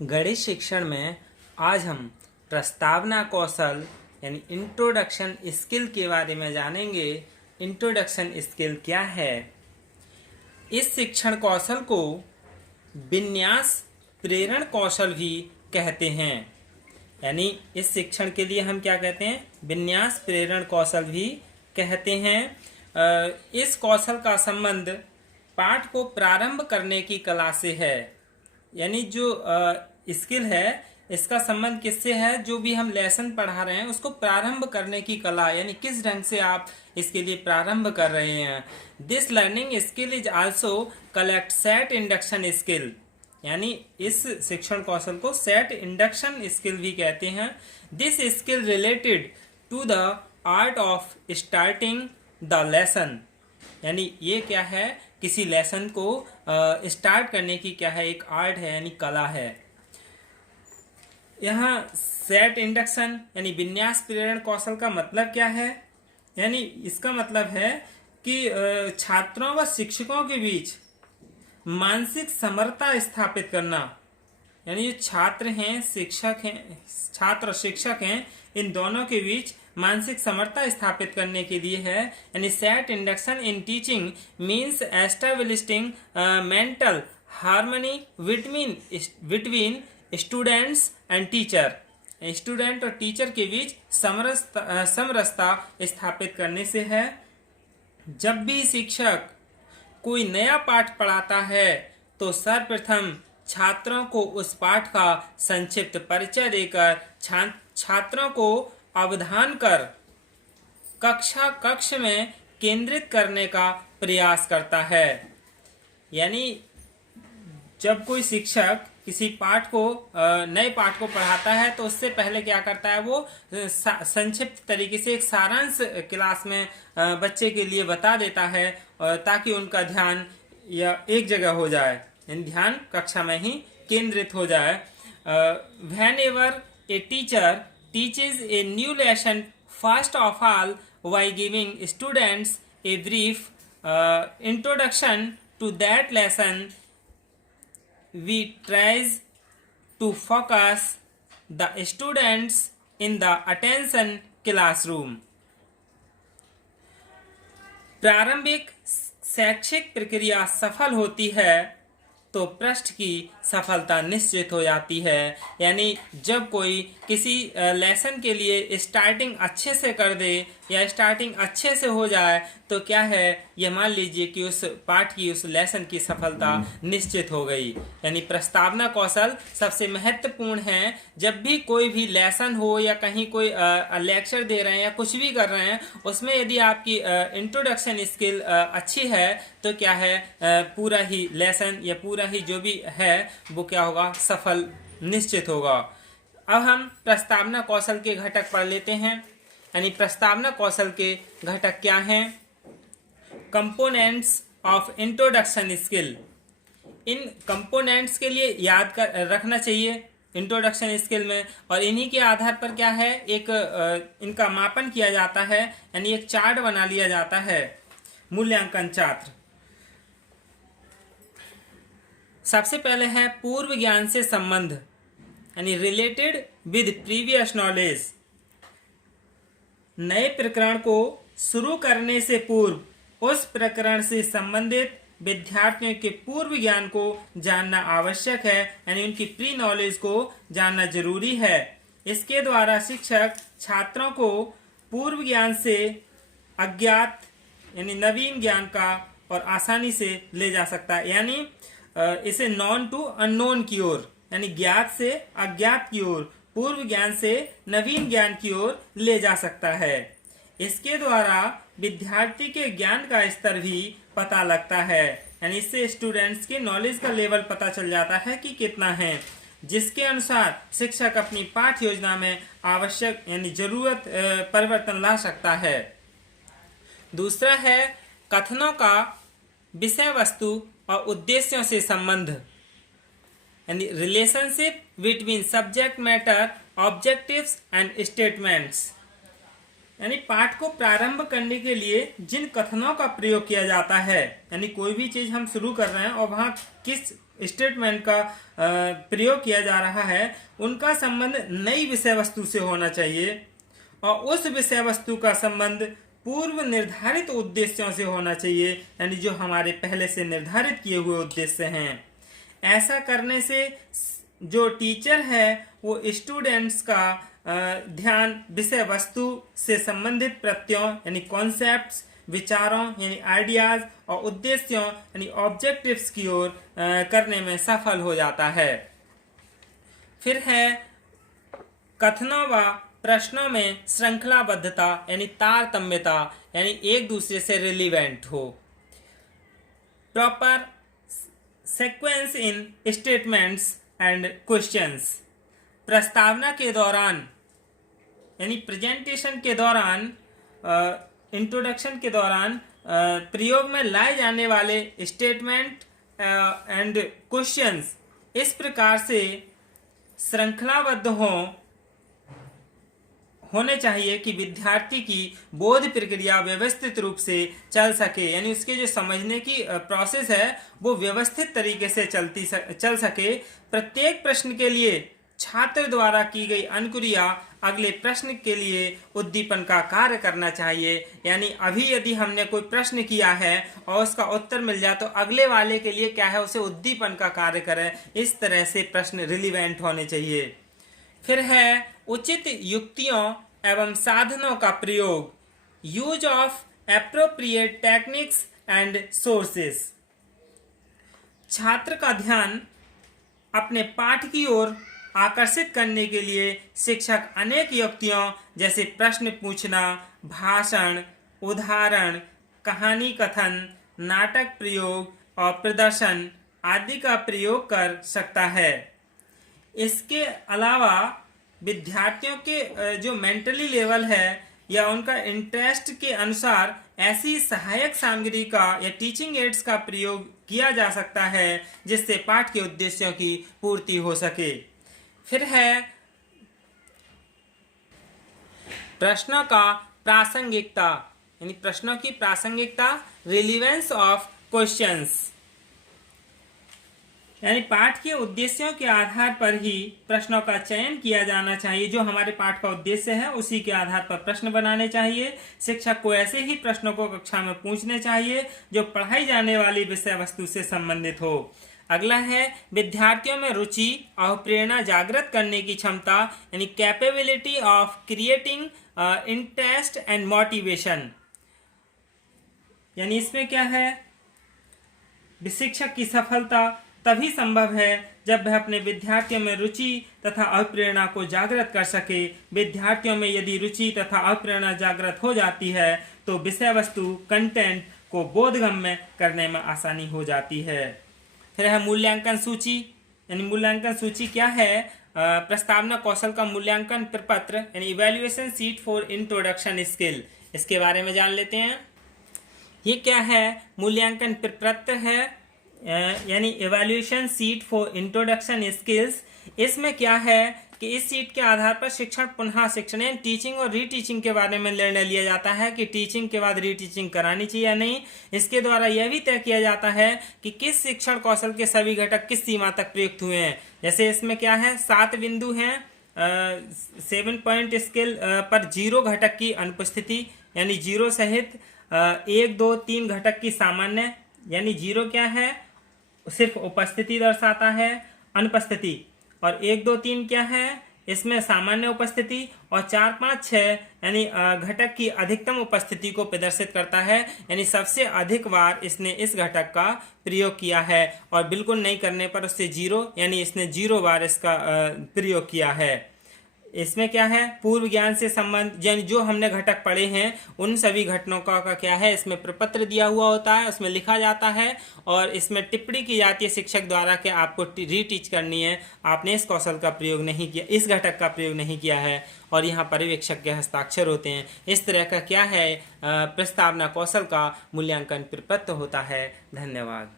गणित शिक्षण में आज हम प्रस्तावना कौशल यानी इंट्रोडक्शन स्किल के बारे में जानेंगे। इंट्रोडक्शन स्किल क्या है? इस शिक्षण कौशल को विन्यास प्रेरण कौशल भी कहते हैं। यानी इस शिक्षण के लिए हम क्या कहते हैं? विन्यास प्रेरण कौशल भी कहते हैं। इस कौशल का संबंध पाठ को प्रारंभ करने की कला से है। यानी जो स्किल है इसका संबंध किससे है? जो भी हम लेसन पढ़ा रहे हैं उसको प्रारंभ करने की कला, यानी किस ढंग से आप इसके लिए प्रारंभ कर रहे हैं। This learning skill is also collect set induction skill. यानी इस शिक्षण कौशल को सेट इंडक्शन स्किल भी कहते हैं। This skill related to the art of starting the lesson. यानी ये क्या है? किसी लेसन को स्टार्ट करने की क्या है? एक आर्ट है, यानी कला है। यहाँ सेट इंडक्शन यानी विन्यास प्रेरण कौशल का मतलब क्या है? यानी इसका मतलब है कि छात्रों व शिक्षकों के बीच मानसिक समरता स्थापित करना। यानी जो छात्र हैं, शिक्षक हैं, छात्र और शिक्षक हैं, इन दोनों के बीच मानसिक समरता स्थापित करने के लिए है। यानी set induction in teaching means establishing mental harmony between students and teacher. Student और टीचर के बीच समरसता स्थापित करने से है। जब भी शिक्षक कोई नया पाठ पढ़ाता है तो सर्वप्रथम छात्रों को उस पाठ का संक्षिप्त परिचय देकर छात्रों को अवधान कर कक्ष में केंद्रित करने का प्रयास करता है। यानी जब कोई शिक्षक किसी पाठ को नए पाठ को पढ़ाता है तो उससे पहले क्या करता है? वो संक्षिप्त तरीके से एक सारांश क्लास में बच्चे के लिए बता देता है ताकि उनका ध्यान या एक जगह हो जाए, ध्यान कक्षा में ही केंद्रित हो जाए। Whenever a teacher teaches a new lesson, first of all by giving students a brief introduction to that lesson, we tries to focus the students in the attention classroom. प्रारंभिक शैक्षिक प्रक्रिया सफल होती है तो पृष्ठ की सफलता निश्चित हो जाती है। यानी जब कोई किसी लेसन के लिए स्टार्टिंग अच्छे से कर दे या स्टार्टिंग अच्छे से हो जाए तो क्या है? ये मान लीजिए कि उस पाठ की, उस लेसन की सफलता निश्चित हो गई। यानी प्रस्तावना कौशल सबसे महत्वपूर्ण है। जब भी कोई भी लेसन हो या कहीं कोई लेक्चर दे रहे हैं या कुछ भी कर रहे हैं, उसमें यदि आपकी इंट्रोडक्शन स्किल अच्छी है तो क्या है? पूरा ही लेसन या पूरा ही जो भी है वो क्या होगा? सफल निश्चित होगा। अब हम प्रस्तावना कौशल के घटक पढ़ लेते हैं। यानी प्रस्तावना कौशल के घटक क्या हैं? Components of introduction skill. In components के लिए याद कर रखना चाहिए इंट्रोडक्शन स्किल में, और इन्हीं के आधार पर क्या है? एक इनका मापन किया जाता है। यानी एक चार्ट बना लिया जाता है, मूल्यांकन चार्ट। सबसे पहले है पूर्व ज्ञान से संबंध, यानी रिलेटेड विद प्रीवियस नॉलेज। नए प्रकरण को शुरू करने से पूर्व उस प्रकरण से संबंधित विद्यार्थियों के पूर्व ज्ञान को जानना आवश्यक है। यानी उनकी प्री नॉलेज को जानना जरूरी है। इसके द्वारा शिक्षक छात्रों को पूर्व ज्ञान से अज्ञात यानी नवीन ज्ञान का और आसानी से ले जा सकता है। यानी इसे नॉन टू अननोन की ओर, यानी ज्ञात से अज्ञात की ओर, पूर्व ज्ञान से नवीन ज्ञान की ओर ले जा सकता है। इसके द्वारा विद्यार्थी के ज्ञान का स्तर भी पता लगता है। यानी इससे स्टूडेंट्स के नॉलेज का लेवल पता चल जाता है कि कितना है, जिसके अनुसार शिक्षक अपनी पाठ योजना में आवश्यक यानी जरूरत परिवर्तन ला सकता है। दूसरा है कथनों का विषय वस्तु और उद्देश्यों से संबंध, यानी relationship between subject matter, objectives and statements. यानी पाठ को प्रारंभ करने के लिए जिन कथनों का प्रयोग किया जाता है, यानी कोई भी चीज हम शुरू कर रहे हैं और वहां किस स्टेटमेंट का प्रयोग किया जा रहा है, उनका संबंध नई विषय वस्तु से होना चाहिए और उस विषय वस्तु का संबंध पूर्व निर्धारित उद्देश्यों से होना चाहिए, यानी जो हमारे पहले से निर्धारित किए हुए उद्देश्य हैं। ऐसा करने से जो टीचर है वो स्टूडेंट्स का ध्यान विषय वस्तु से संबंधित प्रत्ययों यानी कॉन्सेप्ट्स, विचारों यानी आइडियाज और उद्देश्यों यानी ऑब्जेक्टिव्स की ओर करने में सफल हो जाता है। फिर है कथनों व प्रश्नों में श्रृंखलाबद्धता यानी तारतम्यता, यानी एक दूसरे से रिलीवेंट हो। Proper sequence in statements and questions, प्रस्तावना के दौरान यानी प्रेजेंटेशन के दौरान, इंट्रोडक्शन के दौरान प्रयोग में लाए जाने वाले स्टेटमेंट एंड क्वेश्चंस इस प्रकार से श्रृंखलाबद्ध होने चाहिए कि विद्यार्थी की बोध प्रक्रिया व्यवस्थित रूप से चल सके, यानी उसके जो समझने की प्रोसेस है वो व्यवस्थित तरीके से चल सके। प्रत्येक प्रश्न के लिए छात्र द्वारा की गई अनुक्रिया अगले प्रश्न के लिए उद्दीपन का कार्य करना चाहिए, यानी अभी यदि हमने कोई प्रश्न किया है और उसका उत्तर मिल जाए तो अगले वाले के लिए क्या है, उसे उद्दीपन का कार्य करे। इस तरह से प्रश्न रिलीवेंट होने चाहिए। फिर है उचित युक्तियों एवं साधनों का प्रयोग, use of appropriate techniques and sources. छात्र का ध्यान अपने पाठ की ओर आकर्षित करने के लिए शिक्षक अनेक युक्तियों जैसे प्रश्न पूछना, भाषण, उदाहरण, कहानी कथन, नाटक प्रयोग और प्रदर्शन आदि का प्रयोग कर सकता है। इसके अलावा विद्यार्थियों के जो मेंटली लेवल है या उनका इंटरेस्ट के अनुसार ऐसी सहायक सामग्री का या टीचिंग एड्स का प्रयोग किया जा सकता है जिससे पाठ के उद्देश्यों की पूर्ति हो सके। फिर है प्रश्नों का प्रासंगिकता, यानी प्रश्नों की प्रासंगिकता, रिलीवेंस ऑफ क्वेश्चंस, यानी पाठ के उद्देश्यों के आधार पर ही प्रश्नों का चयन किया जाना चाहिए। जो हमारे पाठ का उद्देश्य है उसी के आधार पर प्रश्न बनाने चाहिए। शिक्षक को ऐसे ही प्रश्नों को कक्षा में पूछने चाहिए जो पढ़ाई जाने वाली विषय वस्तु से संबंधित हो। अगला है विद्यार्थियों में रुचि और प्रेरणा जागृत करने की क्षमता, यानी capability of creating interest and motivation. यानी इसमें क्या है, शिक्षक की सफलता तभी संभव है जब वह अपने विद्यार्थियों में रुचि तथा अप्रेरणा को जागृत कर सके। विद्यार्थियों में यदि रुचि तथा अप्रेरणा जागृत हो जाती है तो विषय वस्तु कंटेंट को बोधगम्य करने में आसानी हो जाती है। फिर है मूल्यांकन सूची, यानी मूल्यांकन सूची क्या है, प्रस्तावना कौशल का मूल्यांकन प्रपत्र, यानी evaluation sheet for introduction skill. इसके बारे में जान लेते हैं। ये क्या है, मूल्यांकन प्रपत्र है, यानी evaluation sheet for introduction skills. इसमें क्या है कि इस सीट के आधार पर शिक्षण पुनः शिक्षण यानी टीचिंग और रीटीचिंग के बारे में निर्णय लिया जाता है कि टीचिंग के बाद रीटीचिंग करानी चाहिए या नहीं। इसके द्वारा यह भी तय किया जाता है कि किस शिक्षण कौशल के सभी घटक किस सीमा तक प्रयुक्त हुए हैं। जैसे इसमें क्या है, 7 बिंदु हैं। 7 पॉइंट स्केल पर 0 घटक की अनुपस्थिति, यानी 0 सहित 1, 2, 3 घटक की सामान्य, यानी 0 क्या है, सिर्फ उपस्थिति दर्शाता है, अनुपस्थिति। और 1, 2, 3 क्या है, इसमें सामान्य उपस्थिति। और 4, 5, 6 यानी घटक की अधिकतम उपस्थिति को प्रदर्शित करता है, यानी सबसे अधिक बार इसने इस घटक का प्रयोग किया है और बिल्कुल नहीं करने पर उससे 0, यानी इसने 0 बार इसका प्रयोग किया है। इसमें क्या है, पूर्व ज्ञान से संबंध, यानी जो हमने घटक पढ़े हैं उन सभी घटनों का क्या है, इसमें प्रपत्र दिया हुआ होता है, उसमें लिखा जाता है और इसमें टिप्पणी की जाती है शिक्षक द्वारा कि आपको रीटीच करनी है, आपने इस कौशल का प्रयोग नहीं किया, इस घटक का प्रयोग नहीं किया है, और यहाँ पर्यवेक्षक के हस्ताक्षर होते हैं। इस तरह का क्या है, प्रस्तावना कौशल का मूल्यांकन प्रपत्र होता है। धन्यवाद।